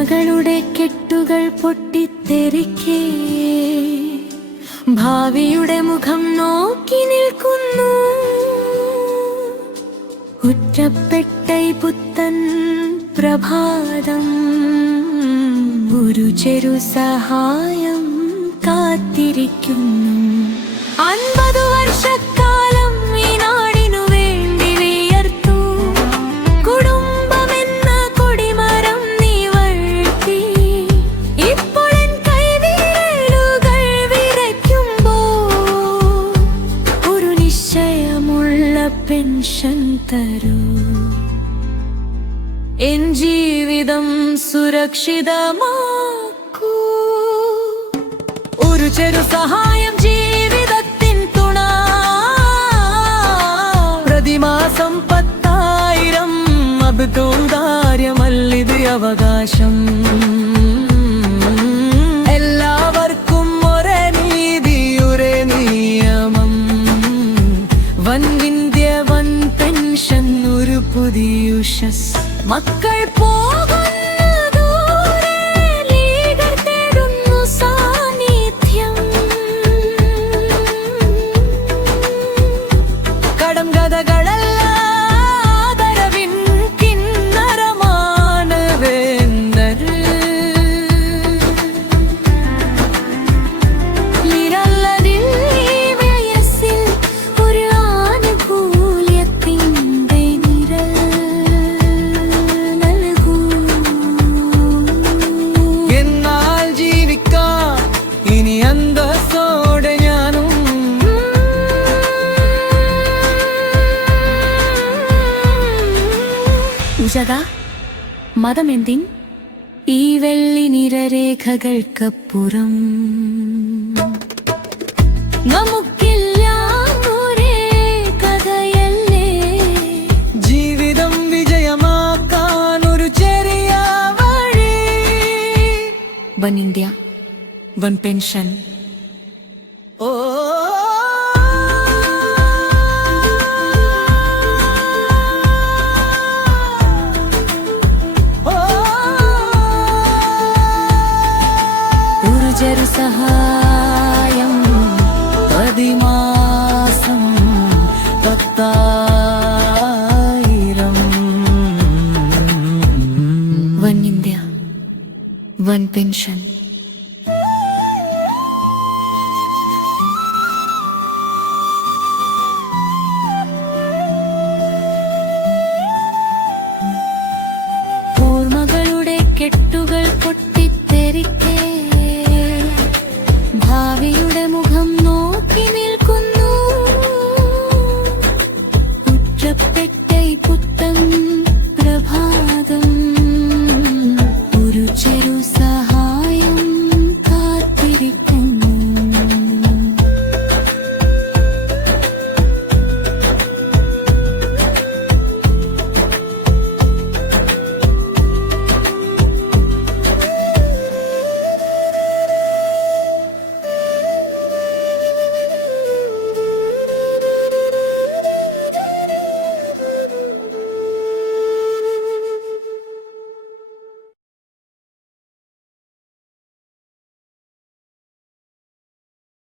ഓർമ്മകളുടെ കെട്ടുകൾ പൊട്ടിത്തെറിക്കേ. ഭാവിയുടെ മുഖം നോക്കി നിൽക്കുന്നു. ഉറ്റപ്പെട്ടൈ പുത്തൻ പ്രഭാതം ഒരു ചെറു സഹായം കാത്തിരിക്കുന്നു. അൻപത് വർഷം പെൻഷൻ തരൂ. എൻ ജീവിതം സുരക്ഷിതമാക്കൂ. ഒരു ചെറു സഹായം ജീവിതത്തിൻ തുണ. പ്രതിമാസം പത്തായിരം അബ്ദൂദാര്യമല്ലിത് അവകാശം. புதியுஷஸ். மக்கள் போ ഉജക മതമെന്തിൻ? ഈ വെള്ളി നിരരേഖകൾക്കപ്പുറം. നമുക്കെല്ലാം ഒരേ കഥയല്ലേ? ജീവിതം വിജയമാക്കാൻ ഒരു ചെറിയ വഴി. വൻ ഇന്ത്യ വൻ പെൻഷൻ. ഓ സഹായം പ്രതിമാസം പത്തായിരം. വൻ ഇന്ത്യ വൻ പെൻഷൻ. കെട്ടുകൾ പൊട്ടിത്തെറിക്ക